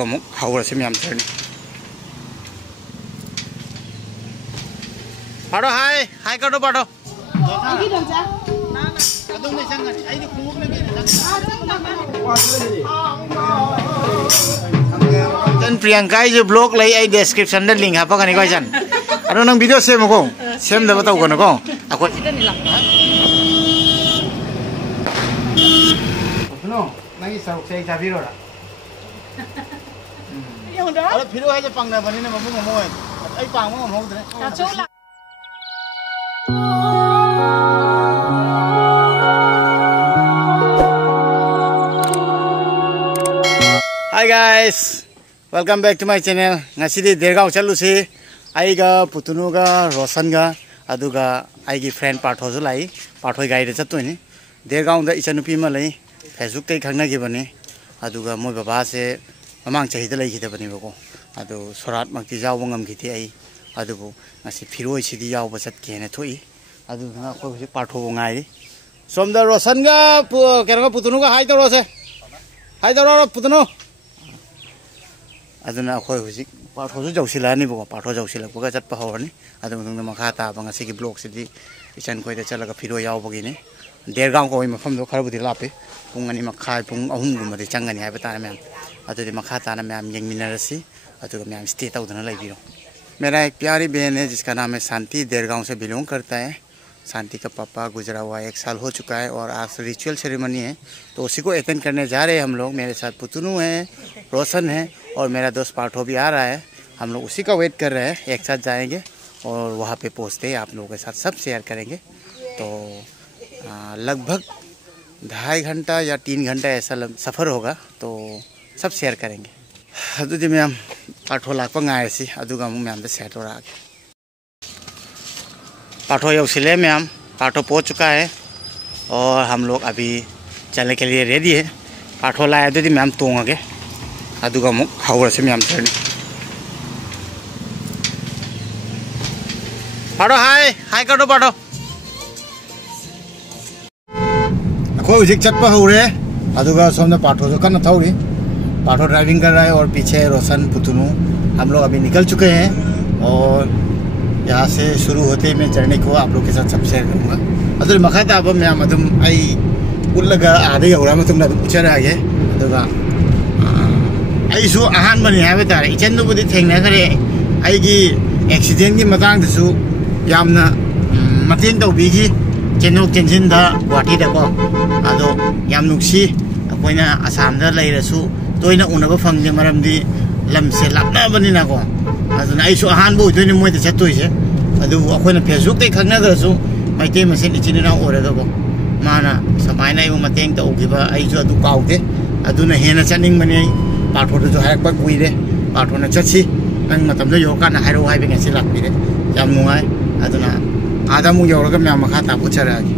अमुक हौरसे ma'am journey पाड़ो हाय हाय कर दो पाड़ो जन प्रियंका जो ब्लॉग ले आई डिस्क्रिप्शन दे लिंक हापा कनी कोई जन अरो नंग वीडियो सेम को सेम द बताओ कोन को आको सुनो नहीं सब से जाबी रोड़ा अरे फिरो है जो पंगना बनी ने ममु ममु है आई पांग ममु ममु दे Hi guys, welcome back to my channel. Ngasidi Dergaon chalusi aiga putunuga rosanga aduga aigi friend parthoju lai parthoi gaide chattoini Dergaon da ichanupi ma lai Facebook tai khangna gi bani aduga moi baba se mamang chahi da lai gi da bani bako adu sorat makti jaw ngam gi ti ai adubu ngasi phiroi sidi yaw ba chat ke ne thoi adu na ko partho ngai somda rosanga keranga putunuga hai da rose hai da ro putunu aduna khoi huji partho ju jausila ni bo partho jausila ko ga chat pa hawani adu mung makha ta banga sigi blog sidi ichan khoi da chalaga phiro yaw bogi ni Dergaon ko mafam do khara budi lape pung ani makha pung ahum gum de changani ha bata mem adu de makha ta na mem yeng minarasi adu mem stay ta udana lai biro मेरा एक प्यारी बहन है जिसका नाम है शांति देरगांव से belong करता है शांति का पापा गुजरा हुआ 1 साल हो चुका है और आज रिचुअल सेरेमनी है तो उसी को अटेंड करने जा रहे हैं हम लोग मेरे साथ पुतनू है रोशन है और मेरा दोस्त पार्थो भी आ रहा है हम लोग उसी का वेट कर रहे हैं एक साथ जाएंगे और वहाँ पे पहुँचते ही आप लोगों के साथ सब शेयर करेंगे तो लगभग 2.5 घंटा या 3 घंटा ऐसा सफ़र होगा तो सब शेयर करेंगे अदुदी मैम पार्थो लापा गायसी अदुगा मैम दे सेट हो रहा है पार्थो यौसिले मैम पार्थो पहुँच चुका है और हम लोग अभी चलने के लिए रेडी है पार्थो लाए अदुदी मैम तोंगे अदुगा मुक हौरसे मैम जर्नी पार्थो हाय हाय कर दो पार्थो अखोय हुजिक चटपा हौरे अदुगा सोमने पार्थो जो कन थौरी पार्थो ड्राइविंग कर रहा है और पीछे रोशन पुतनू हम लोग अभी निकल चुके हैं और यहाँ से शुरू होते ही मैं जर्नी को आप लोग के साथ सब शेयर करूँगा अदर मखाता अब मैं मधुम आई उल्लगा आधे हो रहा मतलब ना पूछा रहा है अदुगा आई सु आहान बनी है बता रहे इचन तो बुद्धि ठेंगना करे आई की एक्सीडेंट की मतांग तो सु यामना मतें तो बीगी चेनोक चेंजिन दा गुवाहाटी दको अदो याम नुक्सी अकोइना आसाम दा लेरसु तोइना उनबो फंगने मरमदी लमसे लापना बनिना को अदुना आइसु आहान बो दोनि मोइते चतोइसे अदु अखोइना फेसबुक ते खंगनागरसु माइते मसेन इचिना ओरगबो माना समाइना इबो मतेंग तो उगिबा आइसु अदु काउते अदुना हेना चनिंग मने पार्थो जो हायक पा गुइरे पार्थो ना चछि नंग मतम जो योका ना हाइरो हाइबे ngasi लापिरे याम नुआय अदुना आदा मु योरगा म्याम मखा ता पुछरागी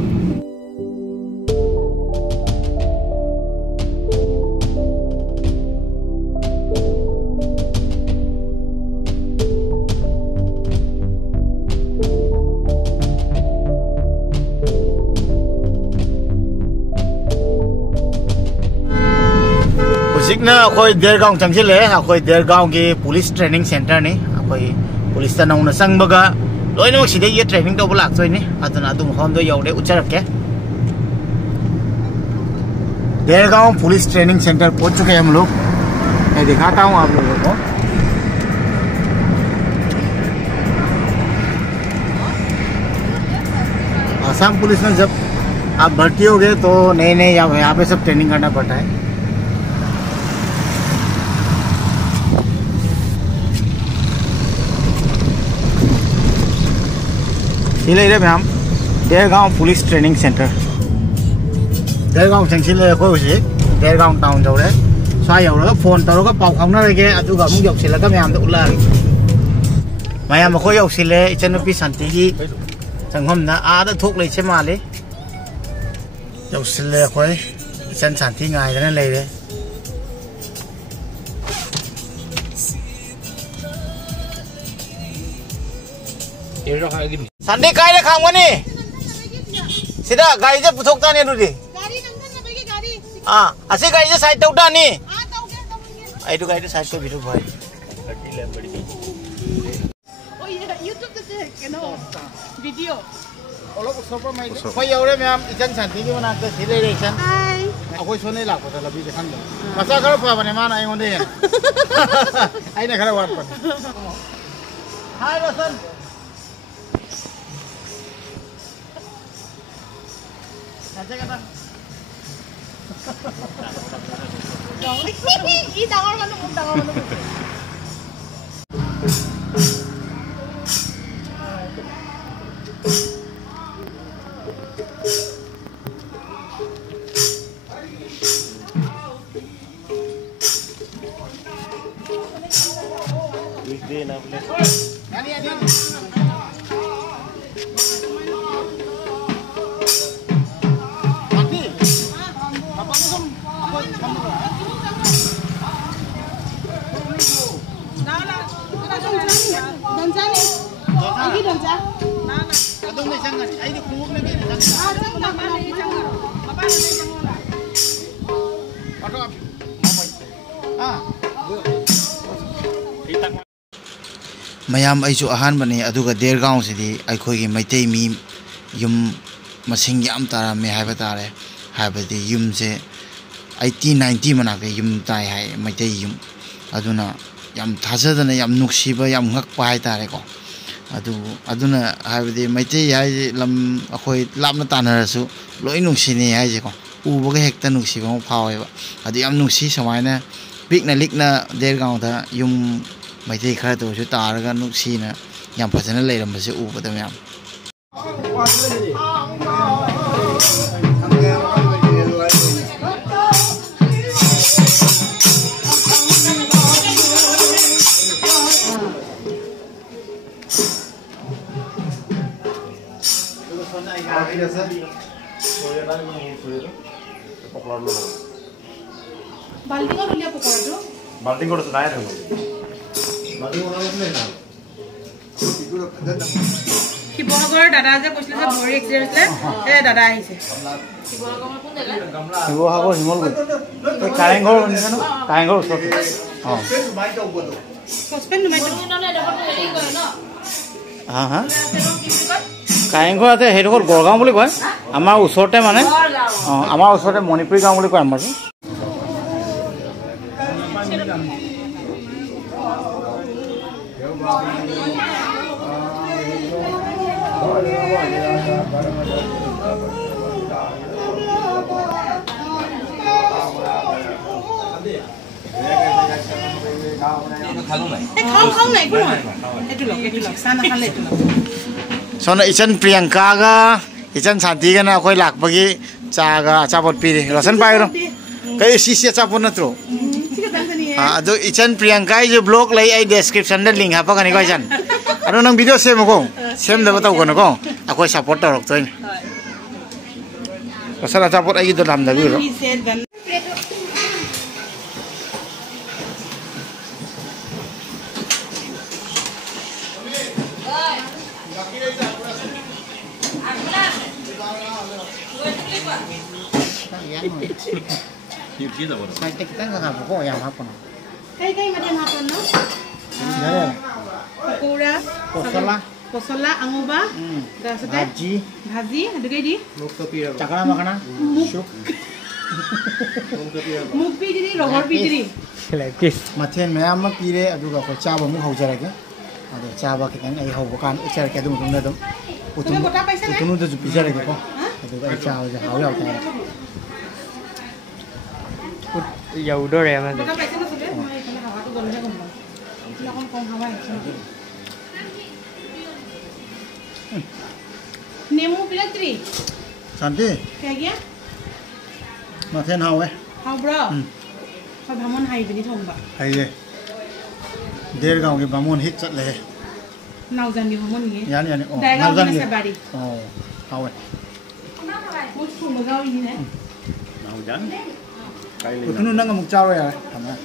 जिकना कोई देरगांव चंगजिले कोई देरगांव की पुलिस ट्रेनिंग सेंटर ने कोई पुलिस ता नौना संगबगा लोइनमक सिदे ये ट्रेनिंग तो लाक्सोइने अदुना अदुम होंदो यौडे उच्चरके देरगांव पुलिस ट्रेनिंग सेंटर पहुंच चुके हैं हम लोग मैं दिखाता हूं आप लोगों को आसाम पुलिस में जब आप भर्ती हो गए तो नए नए यहाँ पे सब ट्रेनिंग करना पड़ता है ma'am Dergaon police training centre Dergaon चंगसिले कोई हुजी देरगांव टाउन जौरे स्वाय यौरगा फोन तौरगा पाउ खाउनारगे अदुगा अमुक यौसिलगा मैम द उलागे मैम अखोय यौसिले इचनुपी शांतिगी संगमना आदा थोक लेसे माले यौसिले अखोय इचन शांति गायदना लेरे Sandi kaya na kamu ni? Sida gari je putok tani dulu di. Gari nangkan na bagi gari. Asih gari je saya tahu dah ni. आइडो Guido side को video भाई ओ ये YouTube पे केनो video ओलो को सोपर माइ कोई यावरे मैम इचन शांति की मना के सिरे रे इचन हाय अखोई सोने लाको त लबी जे खंग मसा खरो फाबने मान आइ ओंदे आइने खरा वाट पर हाय रोशन अच्छा कता 이 나갈 만은 못 나갈 만은 못 아니 donjani lagi donja adong ne sangat ai di kumuk ne be ajang na mana ni jangan papa ni jangan auto ah mayam aisu ahan bane aduga dergaon sidi aikhoi gi maitei mi yum masing yam tara me haiba tare haibadi yum se 80 90 manake yum tai hai maitei yum aduna yam thajadana yam nuksiba yam ngakpa hai tare ko aduna haibadi maitei hai lam akhoi lamna tanarasu loi nuksini hai je ko ubaga hekta nuksiba mo phaweba adu yam nuksi samaina bigna likna dergaon da yum maitei khara to su taraga nuksina yam phajana leirambase ubada myam baldi ko ulia pokora to balting ko to nae thang Sivasagar দাদা যে কৈছিল যে ভৰি accident হৈছিলে এ দাদা আহিছে শিৱসাগৰ কোন জেগা শিৱসাগৰ হিমলগুৰি এই কাৰেংঘৰ শুনিছে ন কাৰেংঘৰ ওচৰতে অ সসপেন্ড নুমাই তো না দেখো হেৰি কৰে ন হা হা কাৰেংঘৰ আছে সেইটো হ'ল গড়গাঁও বুলি কয় আমাৰ ওচৰতে মানে অ আমাৰ ওচৰতে মণিপুৰী গাঁও বুলি কয় আমাৰ খাওঁ নাই কোন এইটো লক সানা খালে এইটো লক सोना इचन प्रियंका गा इचन शांति गा ना कोई लाख बगी चागा चापट पीरे रोशन पाइरो कई सीसी चापट नत्रो हां तो इचन प्रियंका जो ब्लॉग लाई आई डिस्क्रिप्शन दे लिंक हापा कनी को इचन अरो नंग वीडियो सेम को सेम दे बताओ कोन को अकोय सपोर्ट तोरक तोइन रोशन चापट आई तो नाम दबी रो kita nggak ngapa kok yang apa no? Kayak macam apa no? Ya. Pokora, posola, angoba, bhaji, ada kayak di? Cakra makanan? Sup. Muk pidiri, rohor pidiri. Mathen ma'am में पीरे अदुगा को चाबा मुख हो जाएगा अदो चाबा के तंग आई हो बकान इचर के दुम दुम दम उतनु तो पिज़्ज़ा लगे को अदुगा चाबा जो हाउ याव ताई dầu đô rè mà Bota paisa na sube, mai kana hawa to golja gomba. Na kon hawa hai. Nemu pilatri. Shanti Kayak gya? mathen how है How bro? Kau bhamon hai bini thongba. है ये देर गांव के बामोन hit चल रहे Naujan di bhamon ni. यानी यानी ओ Daerah नाउजन mana के sabari. ओ हाउ है Mus sumagaw ini na. naujan उतनु नंग मुख चाव यार हमें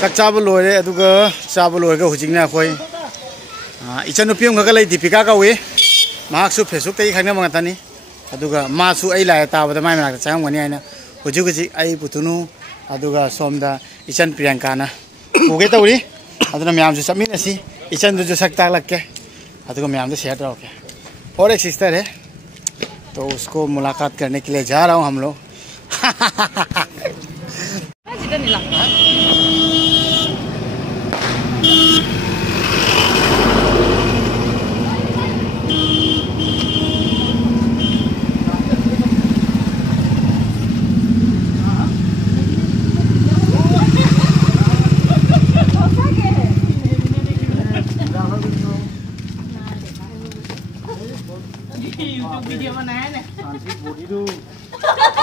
तक चाव लोरे अदुगा चाव लोरे का हुजिंग ना कोई इचन नुपियम खगा लै दीपिका का वे मार्क्सु फेसबुक तई खाने मंगतानी अदुगा मासु आई लाय ताबदा माय मना चांग मनि आइना हुजी आई पुतुनु अदुगा सोमदा इचन प्रियंकाना ओके तौरी अदुना म्याम जो चमिनसी इचन जो सकता लगे अदुगा म्याम से शेयर करोगे और एक सिस्टर है तो उसको मुलाकात करने के लिए जा रहा हूँ हम लोग वीडियो बनाया ना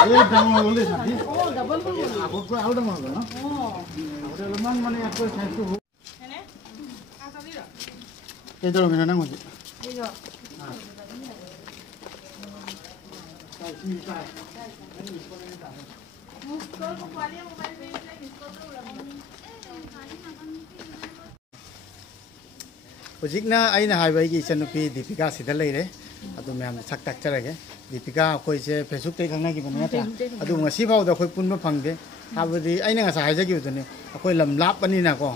ये डाउनलोड ले साथी डबल आपको आउट डाउनलोड ना और लमन माने आपको साइज को है ना आ सभी रो इधर में ना मुझे इधर हुजिकना आइना हाइबाई इचनुपी दीपिका सिदा लेरे अदु मैम सक तकचरगे दीपिका अखोई से फेसबुक ते खंगना की बनिया था अदु ngasi फाउ दा अखोई पुनबा फंगदे हाबदी आइना ngasa हाइजगी उदने अखोई लम लाप पनिना को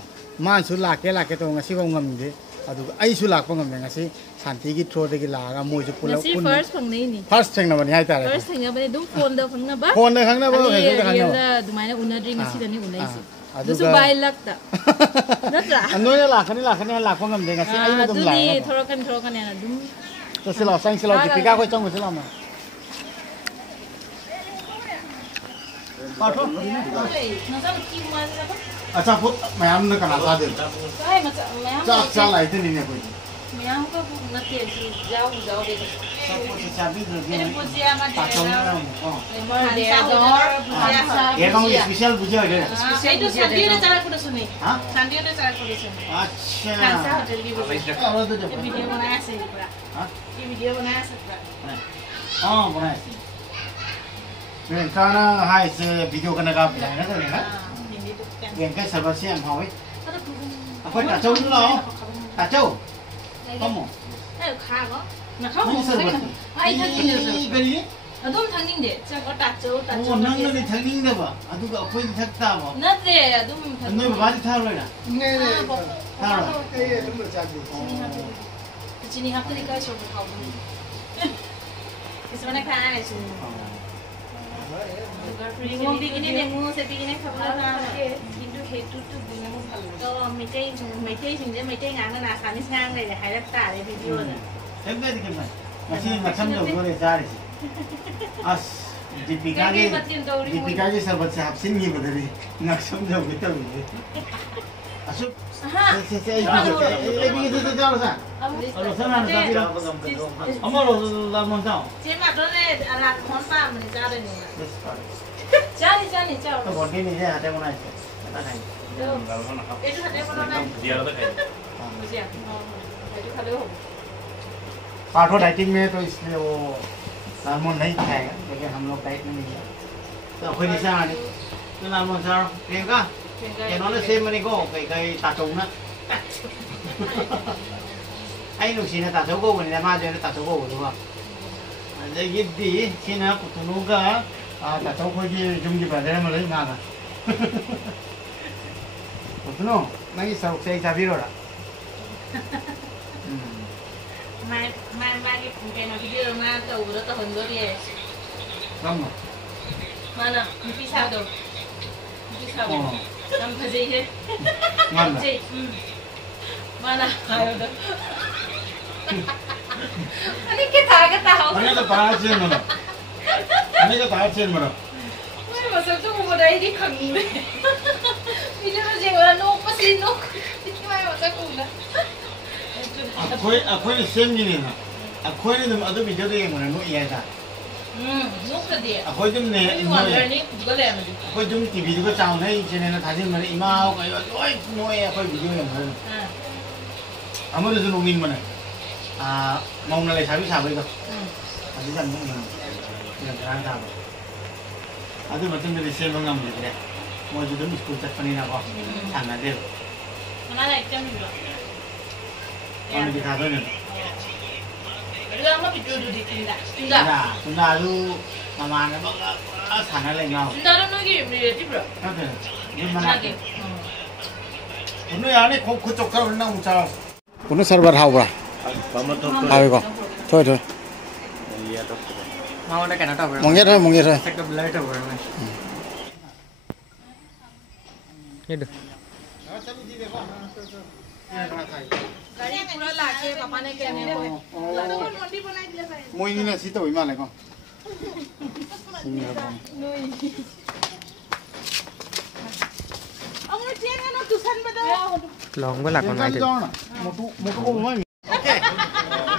मान सु लाके तो ngasi फाउ ngamde अदु आई सु लाप ngam ngasi शांति की थ्रो दे की लागा मोजु पुला पुन फर्स्ट फंगने नि फर्स्ट थंगना बनि हाइ तारे फर्स्ट थंगना बनि दुम फोन दा फंगना बा फोन दा खंगना बा फेसबुक दा खंगना दा दुमाइना उनाद्रि ngasi दनि उनाइसि अदु बाइ लक्ता नत्रा अनोय लाखनी लाप ngamde ngasi आई न दुम लागा अदुनि थोरकन याना दुम तो सिला सांग सिला दीपिका को चंग सिला मा पाठो अच्छा फुट मैम ने कना सा दे चा लाई थे नहीं कोई मैम को नते जाओ दे सब कुछ चाबी दे मेरे बुजिया मा दे ये कम स्पेशल बुझे है स्पेशल तो शादी ने चला कुछ सुने हां शादी ने चला कुछ सुने अच्छा खासा होटल की वीडियो बनाया से पूरा हां ये वीडियो बनाया से पूरा हां बनाया से मैं काना हाय से वीडियो करने का प्लान है ना ये कैसे सर्वर से हम हावे अपन ताचौ न लो ताचौ कमो ए खागो न खाऊ आई थकिने गरी अदुम थंगिंदे चको ताचौ ओ नंगने थंगिंदे बा अदुगा अखोइ थक्ता बा नते अदुम नोय बाजी था रोइना ने था ए तुम चाबी चिनी हातरी का छोड़ खाऊ इसमें खाना है चिनी मुंह बिगिने ने मुंह से बिगिने खबर ना किंतु हेतु तो बिना मुंह खाली तो मिटे सिंजे मिटे गाना ना सानी सांग ले हाय लगता है वीडियो ना सेंगे दिखे मैं मशीन मछम जो गोरे सारे अस दीपिका जी सरबत से आपसिन की बदली नक्शम जो बिता हुई अशोक हां से ए भी तो जाओ सा और सना ना भी हमरो ला मन जाओ जे मा तो ने अला फोन पा मन जा दे ने जानी जाओ तो बॉडी नहीं है हाथे बनाए थे पता नहीं ये तो हाथे बनाना दिया तो है बुझिया ये तो खाले हो पाठो डाइटिंग में तो इसलिए वो सालमन नहीं खाएगा लेकिन हम लोग डाइट में नहीं है तो कोई निशा आने तो सालमन सर प्रियंका ये नॉन सेम मनी को कई ताचौ ना ai lúc xí nó tạt dấu gỗ này mà giờ nó tạt dấu gỗ đúng không? Đây cái gì xí nó cũng tụi nó cả tạt dấu cái gì dùng gì vậy đây mà lấy ngang à? Tụi nó mấy sao xe ra video rồi? mai cái nó video mà tàu nó tàu hình rồi đi. Không mà. Mana? Mungkin sao đâu? Mungkin sao đâu? Làm cái gì hết? Ngon à? Mana? Ayo dah. Ini kita tahu. Ini kita tahu sih mana? Ini kita tahu sih mana? Wah, masa tu mau dah ini kami. Bila macam orang nok pasti nok. Ini masa aku dah. Aku ini same ni na. Aku ini tu ada video tu yang mana nok iya dah. Nok tadi. Aku itu ni. Ini boleh macam. Aku itu TV tu cakap ni channel na tadi mana imau kayu, oi nok iya aku video yang mana. Amo tu nungin mana? Mau nalai sabi sabi tu. Sabi kan nung mana? Yang terang sabi. Adu macam dari sel ngam je dia. Mau juga miskul tak panin apa? Sana dia. Mana lagi jam ni lah. Kalau di sana ni. Lama video tu di tindak. Tindak. Tindak tu mama nak thằng này nào 나는 여기 집으로. nhưng mà 나게. 오늘 안에 그쪽 사람 나오고 자 오늘 서버 하고 봐 아이고 thôi Mau đây cái nó tao vừa. mong nhớ thôi Chắc đập lấy tao vừa này. Nghe được. गाडी पुरा लागे पापाने केले होय. लागून मंडी बनाई दिले पाहिजे. मोइनीने सितो होई माले को अमर चेंगा न तुसन बदा. Lòng có lạc con này thì. मोटू को मोइ ओके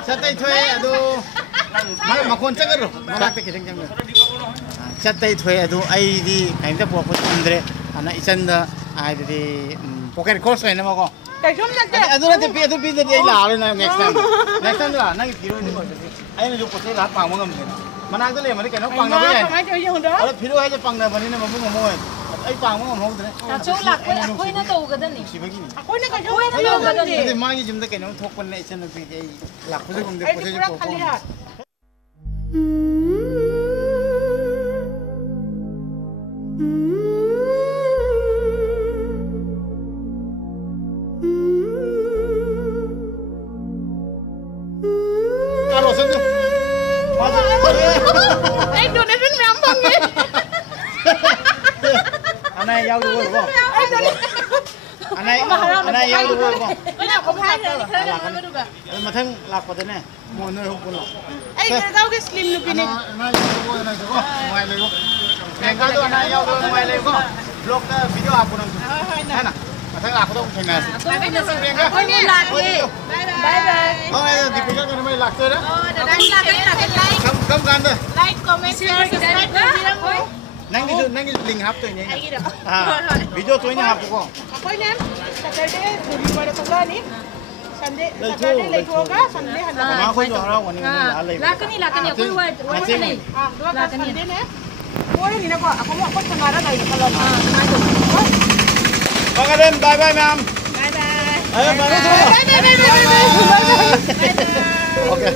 सतै थोय अदो मखोन चगरो मनाते के जंग सतै थोय अदो आइदी काइंदा पोको तुंद्रे अना इचंदा आइदी पॉकेट कोर्स हैन मको कैसम जाते. अदुना ते पे पी दे ला आले ना नेक्स्ट टाइम ला ना फिरो नि आइने जो पोसे ला पांग मगम ने मनाक ले मने केनो पांग ना बे कमाई चाहिए हुंदो. अरे फिरो है जो पांग ना बनी ने मबु मोय आई पांग मगम होदरे 나초 लाग고 अखोइना तौगदनी. सिबगी नि अखोइना कैसम तौगदनी. 근데 마기 좀 더 개념 톡번네 있잖아 그게 약부서 근데 포세지 포고 알아 선수 맞아 इंडोनेशियन में हम होंगे. 하나 야우도 보고 하나 야우도 보고 ना को भाई ने खरे ना दुगा. 마탕 락거든네 뭐 너희 혹분 ए गाव के स्लिम लुकिने. 하나 야우도 보고 하나 저거 모바일 레고 내가도 하나 야우도 모바일 레고 블록 비디오 하고는 하나 마탕 락거도 괜찮아 अखोइने लागे. Bye bye. 어 디피가 그러면 락거라 दादा लागे लाइक कम गां데 लाइक कमेंट शेयर सब्सक्राइब कर nangi link hap to ni video to ni hap ko अखोइने सैटरडे धुरी परे पगलानी संडे सैटरडे लेथोगा संडे हन्ना. ma ko jo ra woni la lai लाकनी कोई वाई नहीं. हां लाकनी संडे ने कोई नहीं ना को ako mo ko samara dai kalau na do. bagaden bye bye ma'am bye bye. ayo bye bye okay